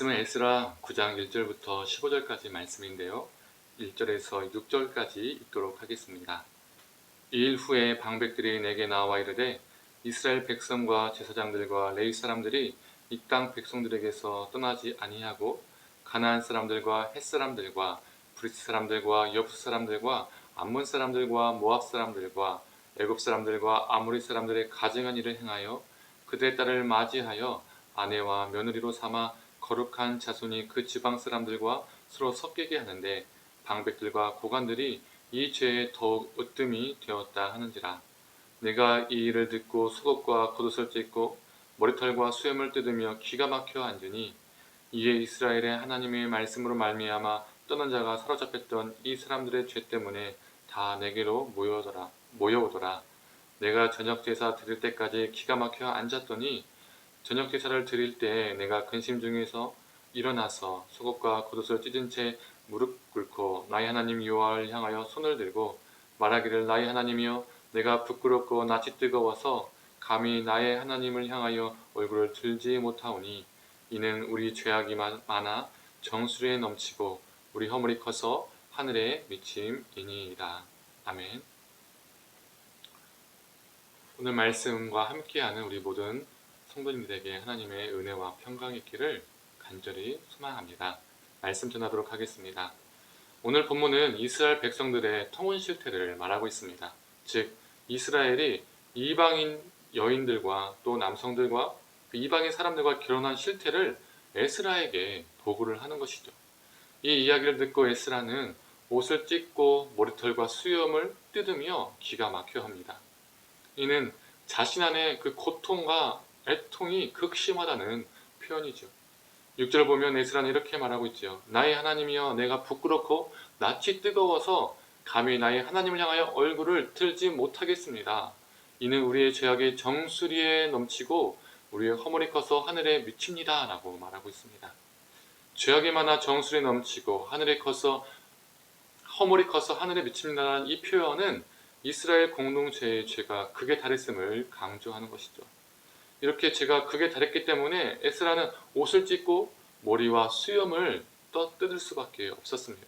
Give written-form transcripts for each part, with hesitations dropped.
말씀은 에스라 9장 1절부터 15절까지 말씀인데요. 1절에서 6절까지 읽도록 하겠습니다. 이 일 후에 방백들이 내게 나와 이르되 이스라엘 백성과 제사장들과 레위 사람들이 이 땅 백성들에게서 떠나지 아니하고 가나안 사람들과 헷 사람들과 브리스 사람들과 여부스 사람들과 암몬 사람들과 모압 사람들과 애굽 사람들과 아모리 사람들의 가증한 일을 행하여 그들의 딸을 맞이하여 아내와 며느리로 삼아 거룩한 자손이 그 지방 사람들과 서로 섞이게 하는데 방백들과 고관들이 이 죄에 더욱 으뜸이 되었다 하는지라. 내가 이 일을 듣고 속옷과 겉옷을 찢고 머리털과 수염을 뜯으며 기가 막혀 앉으니 이에 이스라엘의 하나님의 말씀으로 말미암아 떠난 자가 사로잡혔던 이 사람들의 죄 때문에 다 내게로 모여오더라. 내가 저녁 제사 드릴 때까지 기가 막혀 앉았더니 저녁 제사를 드릴 때에 내가 근심 중에서 일어나서 속옷과 겉옷을 찢은 채 무릎 꿇고 나의 하나님 여호와를 향하여 손을 들고 말하기를 나의 하나님이여 내가 부끄럽고 낯이 뜨거워서 감히 나의 하나님을 향하여 얼굴을 들지 못하오니 이는 우리 죄악이 많아 정수리에 넘치고 우리 허물이 커서 하늘에 미침이니이다. 아멘. 오늘 말씀과 함께하는 우리 모든 성도님들에게 하나님의 은혜와 평강이 있기를 간절히 소망합니다. 말씀 전하도록 하겠습니다. 오늘 본문은 이스라엘 백성들의 통혼 실태를 말하고 있습니다. 즉 이스라엘이 이방인 여인들과 또 남성들과 그 이방인 사람들과 결혼한 실태를 에스라에게 보고를 하는 것이죠. 이 이야기를 듣고 에스라는 옷을 찢고 머리털과 수염을 뜯으며 기가 막혀 합니다. 이는 자신 안에 그 고통과 애통이 극심하다는 표현이죠. 6절 보면 에스라는 이렇게 말하고 있죠. 나의 하나님이여 내가 부끄럽고 낯이 뜨거워서 감히 나의 하나님을 향하여 얼굴을 들지 못하겠습니다. 이는 우리의 죄악이 정수리에 넘치고 우리의 허물이 커서 하늘에 미칩니다. 라고 말하고 있습니다. 죄악이 많아 정수리에 넘치고 허물이 커서 하늘에 미칩니다라는 이 표현은 이스라엘 공동체의 죄가 극에 달했음을 강조하는 것이죠. 이렇게 죄가 극에 달했기 때문에 에스라는 옷을 찢고 머리와 수염을 뜯을 수밖에 없었습니다.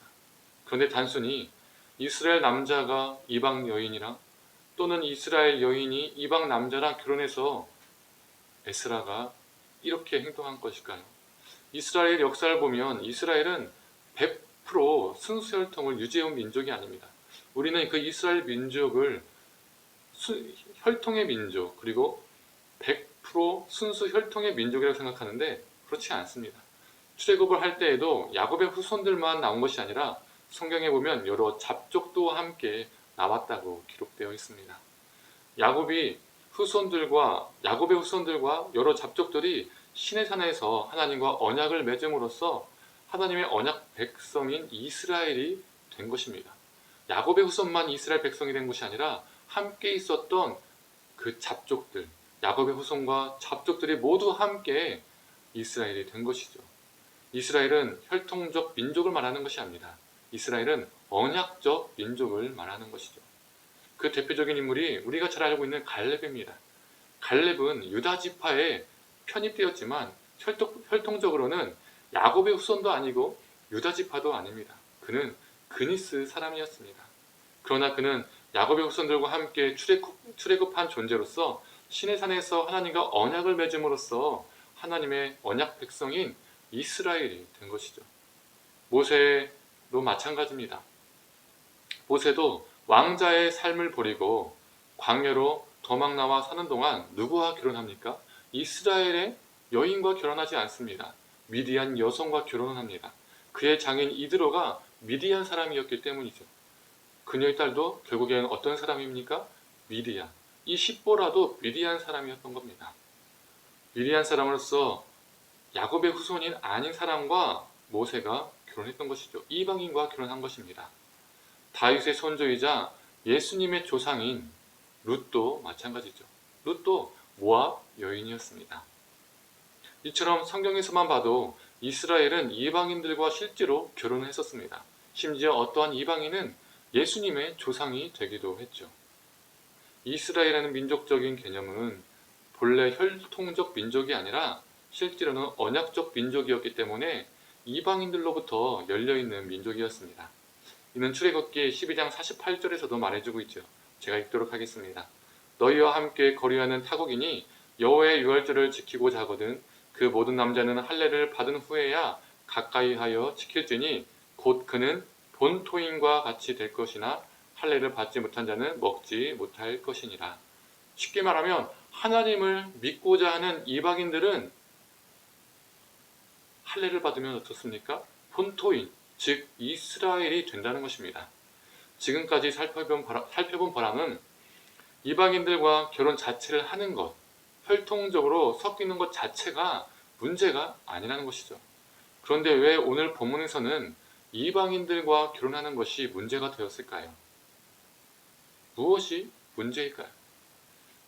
그런데 단순히 이스라엘 남자가 이방 여인이랑 또는 이스라엘 여인이 이방 남자랑 결혼해서 에스라가 이렇게 행동한 것일까요? 이스라엘 역사를 보면 이스라엘은 100% 순수혈통을 유지해온 민족이 아닙니다. 우리는 그 이스라엘 민족을 혈통의 민족 그리고 100% 순수 혈통의 민족이라고 생각하는데 그렇지 않습니다. 출애굽을 할 때에도 야곱의 후손들만 나온 것이 아니라 성경에 보면 여러 잡족도 함께 나왔다고 기록되어 있습니다. 야곱의 후손들과 여러 잡족들이 시내산에서 하나님과 언약을 맺음으로써 하나님의 언약 백성인 이스라엘이 된 것입니다. 야곱의 후손만 이스라엘 백성이 된 것이 아니라 함께 있었던 그 잡족들, 야곱의 후손과 잡족들이 모두 함께 이스라엘이 된 것이죠. 이스라엘은 혈통적 민족을 말하는 것이 아닙니다. 이스라엘은 언약적 민족을 말하는 것이죠. 그 대표적인 인물이 우리가 잘 알고 있는 갈렙입니다. 갈렙은 유다 지파에 편입되었지만 혈통적으로는 야곱의 후손도 아니고 유다 지파도 아닙니다. 그는 그니스 사람이었습니다. 그러나 그는 야곱의 후손들과 함께 출애굽한 존재로서 시내산에서 하나님과 언약을 맺음으로써 하나님의 언약 백성인 이스라엘이 된 것이죠. 모세도 마찬가지입니다. 모세도 왕자의 삶을 버리고 광야로 도망 나와 사는 동안 누구와 결혼합니까? 이스라엘의 여인과 결혼하지 않습니다. 미디안 여성과 결혼을 합니다. 그의 장인 이드로가 미디안 사람이었기 때문이죠. 그녀의 딸도 결국에는 어떤 사람입니까? 미디안. 이 십보라도 미디안 사람이었던 겁니다. 미디안 사람으로서 야곱의 후손인 아닌 사람과 모세가 결혼했던 것이죠. 이방인과 결혼한 것입니다. 다윗의 손주이자 예수님의 조상인 룻도 마찬가지죠. 룻도 모압 여인이었습니다. 이처럼 성경에서만 봐도 이스라엘은 이방인들과 실제로 결혼을 했었습니다. 심지어 어떠한 이방인은 예수님의 조상이 되기도 했죠. 이스라엘이라는 민족적인 개념은 본래 혈통적 민족이 아니라 실제로는 언약적 민족이었기 때문에 이방인들로부터 열려있는 민족이었습니다. 이는 출애굽기 12장 48절에서도 말해주고 있죠. 제가 읽도록 하겠습니다. 너희와 함께 거류하는 타국인이 여호와의 유월절을 지키고자 하거든 그 모든 남자는 할례를 받은 후에야 가까이 하여 지킬지니 곧 그는 본토인과 같이 될 것이나 할례를 받지 못한 자는 먹지 못할 것이니라. 쉽게 말하면 하나님을 믿고자 하는 이방인들은 할례를 받으면 어떻습니까? 본토인, 즉 이스라엘이 된다는 것입니다. 지금까지 살펴본 바람은 이방인들과 결혼 자체를 하는 것, 혈통적으로 섞이는 것 자체가 문제가 아니라는 것이죠. 그런데 왜 오늘 본문에서는 이방인들과 결혼하는 것이 문제가 되었을까요? 무엇이 문제일까요?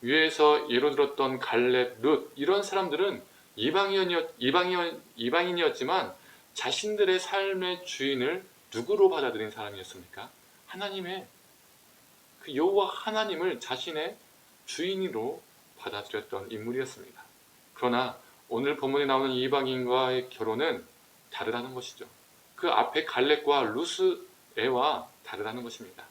위에서 예로 들었던 갈렙, 룻 이런 사람들은 이방인이었지만 자신들의 삶의 주인을 누구로 받아들인 사람이었습니까? 하나님의 그 여호와 하나님을 자신의 주인으로 받아들였던 인물이었습니다. 그러나 오늘 본문에 나오는 이방인과의 결혼은 다르다는 것이죠. 그 앞에 갈렙과 룻의 다르다는 것입니다.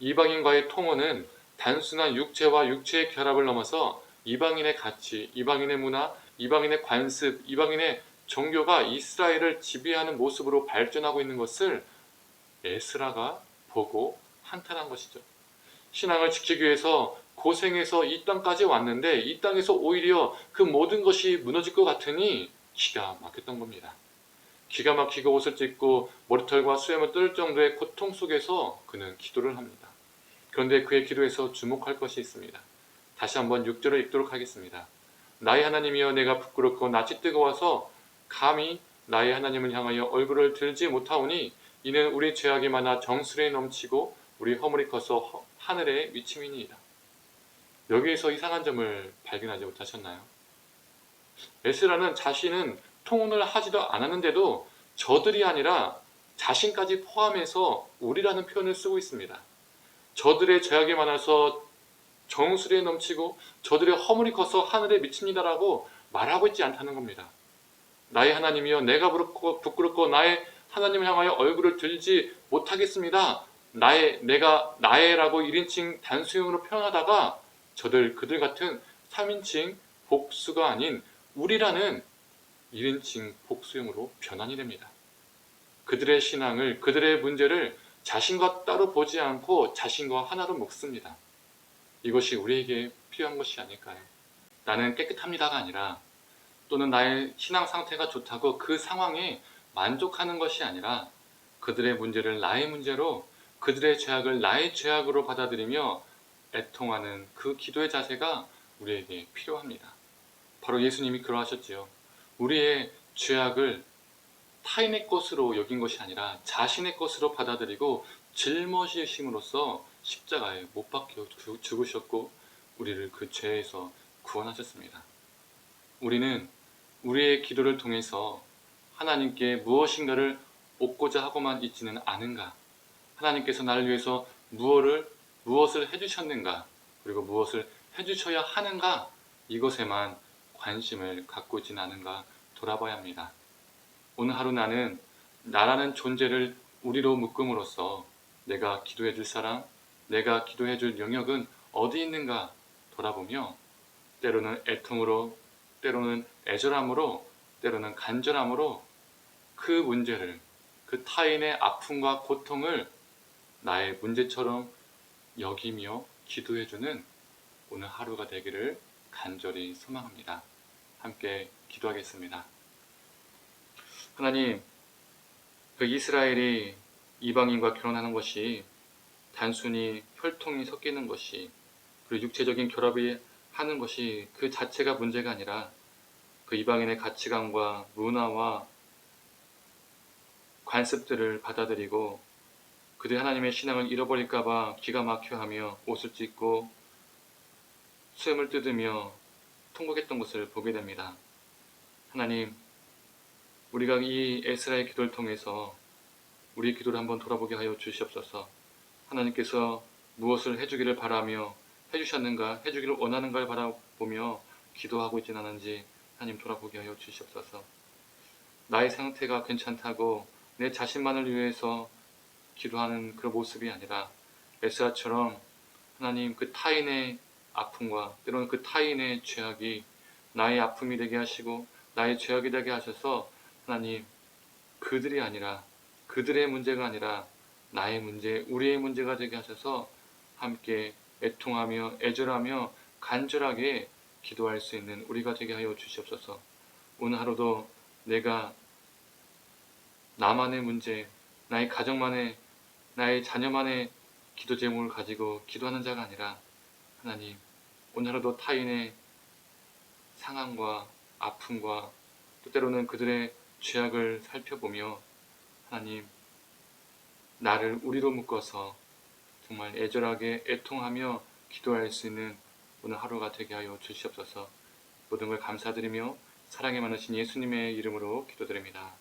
이방인과의 통혼은 단순한 육체와 육체의 결합을 넘어서 이방인의 가치, 이방인의 문화, 이방인의 관습, 이방인의 종교가 이스라엘을 지배하는 모습으로 발전하고 있는 것을 에스라가 보고 한탄한 것이죠. 신앙을 지키기 위해서 고생해서 이 땅까지 왔는데 이 땅에서 오히려 그 모든 것이 무너질 것 같으니 기가 막혔던 겁니다. 기가 막히고 옷을 찢고 머리털과 수염을 뜯을 정도의 고통 속에서 그는 기도를 합니다. 그런데 그의 기도에서 주목할 것이 있습니다. 다시 한번 6절을 읽도록 하겠습니다. 나의 하나님이여 내가 부끄럽고 낯이 뜨거워서 감히 나의 하나님을 향하여 얼굴을 들지 못하오니 이는 우리 죄악이 많아 정수리에 넘치고 우리 허물이 커서 하늘에 미침이니이다. 여기에서 이상한 점을 발견하지 못하셨나요? 에스라는 자신은 통혼을 하지도 않았는데도 저들이 아니라 자신까지 포함해서 우리라는 표현을 쓰고 있습니다. 저들의 죄악이 많아서 정수리에 넘치고 저들의 허물이 커서 하늘에 미칩니다라고 말하고 있지 않다는 겁니다. 나의 하나님이여 내가 부끄럽고 나의 하나님을 향하여 얼굴을 들지 못하겠습니다. 내가 나의라고 1인칭 단수형으로 표현하다가 그들 같은 3인칭 복수가 아닌 우리라는 1인칭 복수형으로 변환이 됩니다. 그들의 신앙을, 그들의 문제를 자신과 따로 보지 않고 자신과 하나로 묶습니다. 이것이 우리에게 필요한 것이 아닐까요? 나는 깨끗합니다가 아니라 또는 나의 신앙 상태가 좋다고 그 상황에 만족하는 것이 아니라 그들의 문제를 나의 문제로 그들의 죄악을 나의 죄악으로 받아들이며 애통하는 그 기도의 자세가 우리에게 필요합니다. 바로 예수님이 그러하셨지요. 우리의 죄악을 타인의 것으로 여긴 것이 아니라 자신의 것으로 받아들이고 짊어지심으로써 십자가에 못 박혀 죽으셨고 우리를 그 죄에서 구원하셨습니다. 우리는 우리의 기도를 통해서 하나님께 무엇인가를 얻고자 하고만 있지는 않은가? 하나님께서 나를 위해서 무엇을 해주셨는가? 그리고 무엇을 해주셔야 하는가? 이것에만 관심을 갖고 있지는 않은가 돌아봐야 합니다. 오늘 하루 나는 나라는 존재를 우리로 묶음으로써 내가 기도해 줄 사람, 내가 기도해 줄 영역은 어디 있는가 돌아보며 때로는 애통으로, 때로는 애절함으로, 때로는 간절함으로 그 문제를, 그 타인의 아픔과 고통을 나의 문제처럼 여기며 기도해주는 오늘 하루가 되기를 간절히 소망합니다. 함께 기도하겠습니다. 하나님, 그 이스라엘이 이방인과 결혼하는 것이 단순히 혈통이 섞이는 것이 그리고 육체적인 결합이 하는 것이 그 자체가 문제가 아니라 그 이방인의 가치관과 문화와 관습들을 받아들이고 그들이 하나님의 신앙을 잃어버릴까봐 기가 막혀하며 옷을 찢고 수염을 뜯으며 통곡했던 것을 보게 됩니다. 하나님, 우리가 이 에스라의 기도를 통해서 우리 기도를 한번 돌아보게 하여 주시옵소서. 하나님께서 무엇을 해주기를 바라며 해주셨는가, 해주기를 원하는가를 바라보며 기도하고 있지는 않은지 하나님 돌아보게 하여 주시옵소서. 나의 상태가 괜찮다고 내 자신만을 위해서 기도하는 그 모습이 아니라 에스라처럼 하나님 그 타인의 아픔과 때로는 그 타인의 죄악이 나의 아픔이 되게 하시고 나의 죄악이 되게 하셔서 하나님 그들이 아니라 그들의 문제가 아니라 나의 문제, 우리의 문제가 되게 하셔서 함께 애통하며 애절하며 간절하게 기도할 수 있는 우리가 되게 하여 주시옵소서. 오늘 하루도 내가 나만의 문제, 나의 가정만의, 나의 자녀만의 기도 제목을 가지고 기도하는 자가 아니라 하나님, 오늘 하루도 타인의 상황과 아픔과 또 때로는 그들의 죄악을 살펴보며 하나님, 나를 우리로 묶어서 정말 애절하게 애통하며 기도할 수 있는 오늘 하루가 되게 하여 주시옵소서. 모든 걸 감사드리며 사랑이 많으신 예수님의 이름으로 기도드립니다.